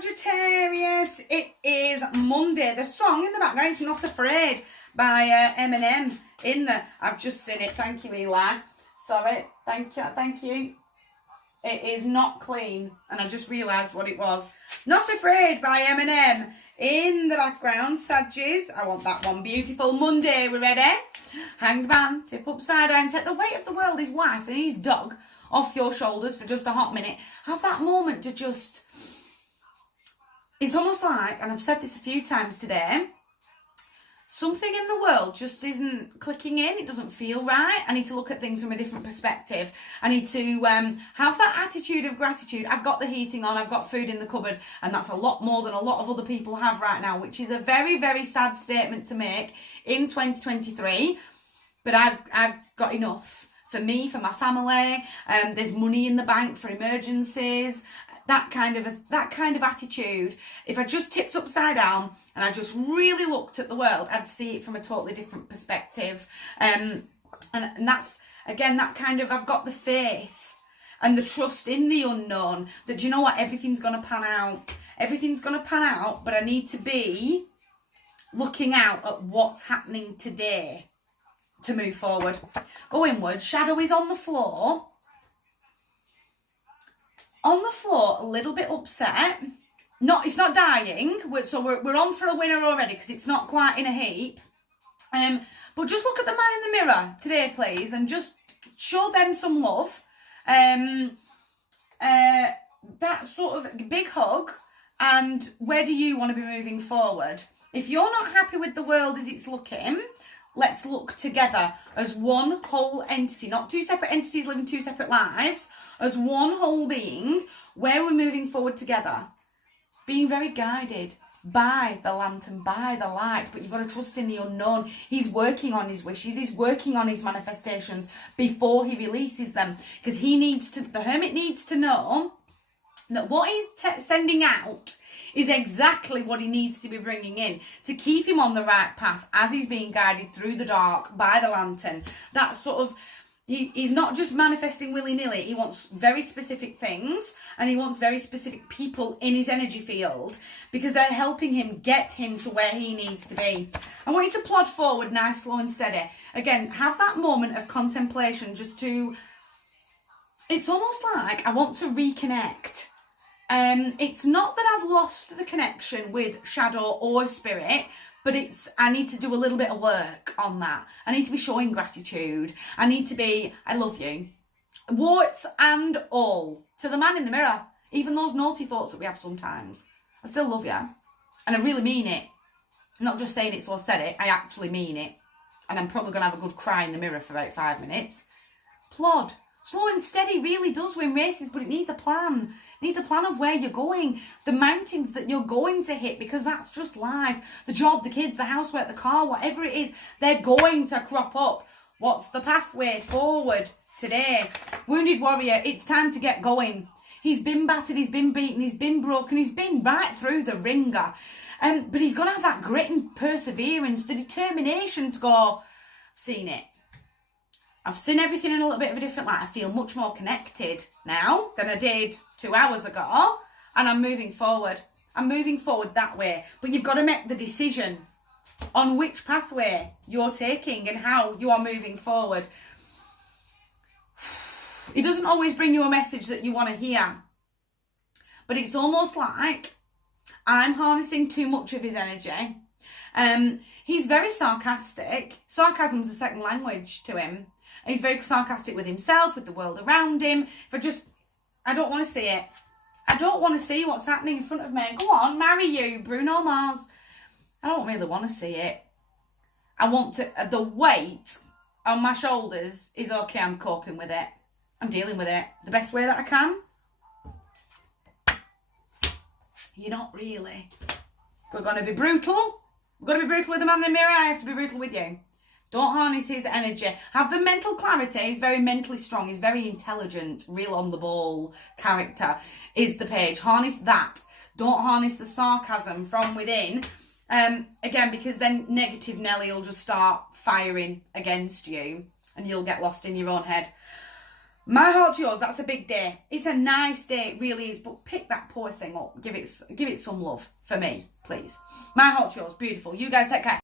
Sagittarius. It is Monday. The song in the background is Not Afraid by Eminem in the... I've just seen it. Thank you, Eli. Sorry. Thank you. It is Not Clean. And I just realised what it was. Not Afraid by Eminem in the background. Saggies. I want that one. Beautiful Monday. We ready? Hanged man. Tip upside down. Take the weight of the world, his wife and his dog off your shoulders for just a hot minute. Have that moment to just... It's almost like, and I've said this a few times today, something in the world just isn't clicking in. It doesn't feel right. I need to look at things from a different perspective. I need to have that attitude of gratitude. I've got the heating on. I've got food in the cupboard. And that's a lot more than a lot of other people have right now, which is a very, very sad statement to make in 2023. But I've got enough. For me, for my family, there's money in the bank for emergencies, that kind of attitude. If I just tipped upside down and I just really looked at the world, I'd see it from a totally different perspective. And that's, again, that kind of, I've got the faith and the trust in the unknown that, you know what, everything's going to pan out. Everything's going to pan out, but I need to be looking out at what's happening today to move forward. Go inward. Shadow is on the floor. On the floor, a little bit upset. It's not dying. So we're on for a winner already because it's not quite in a heap. But just look at the man in the mirror today, please, and just show them some love. That sort of big hug. And where do you want to be moving forward? If you're not happy with the world as it's looking, let's look together as one whole entity, not two separate entities living two separate lives, as one whole being, where we're moving forward together. Being very guided by the lantern, by the light, but you've got to trust in the unknown. He's working on his wishes, he's working on his manifestations before he releases them, because the hermit needs to know that what he's sending out is exactly what he needs to be bringing in to keep him on the right path as he's being guided through the dark by the lantern. That sort of, he's not just manifesting willy-nilly. He wants very specific things and he wants very specific people in his energy field because they're helping him get him to where he needs to be. I want you to plod forward nice, slow and steady. Again, have that moment of contemplation just to, it's almost like I want to reconnect. It's not that I've lost the connection with shadow or spirit, but I need to do a little bit of work on that. I need to be showing gratitude. I need to be, I love you. Warts and all. To the man in the mirror. Even those naughty thoughts that we have sometimes. I still love you. And I really mean it. I'm not just saying it so I said it. I actually mean it. And I'm probably going to have a good cry in the mirror for about 5 minutes. Plod. Slow and steady really does win races, but it needs a plan. It needs a plan of where you're going, the mountains that you're going to hit, because that's just life. The job, the kids, the housework, the car, whatever it is, they're going to crop up. What's the pathway forward today? Wounded warrior, it's time to get going. He's been battered, he's been beaten, he's been broken, he's been right through the ringer. But he's got to have that grit and perseverance, the determination to go, I've seen it. I've seen everything in a little bit of a different light. I feel much more connected now than I did 2 hours ago. And I'm moving forward. I'm moving forward that way. But you've got to make the decision on which pathway you're taking and how you are moving forward. He doesn't always bring you a message that you want to hear. But it's almost like I'm harnessing too much of his energy. He's very sarcastic. Sarcasm's a second language to him. He's very sarcastic with himself, with the world around him. I don't want to see it. I don't want to see what's happening in front of me. Go on, marry you, Bruno Mars. I don't really want to see it. I want to, the weight on my shoulders is okay, I'm coping with it. I'm dealing with it the best way that I can. You're not really. We're going to be brutal. We're going to be brutal with the man in the mirror. I have to be brutal with you. Don't harness his energy. Have the mental clarity. He's very mentally strong. He's very intelligent. Real on the ball character is the page. Harness that. Don't harness the sarcasm from within. Again, because then negative Nelly will just start firing against you and you'll get lost in your own head. My heart to yours, that's a big day. It's a nice day, it really is, but pick that poor thing up. Give it some love for me, please. My heart to yours, beautiful. You guys take care.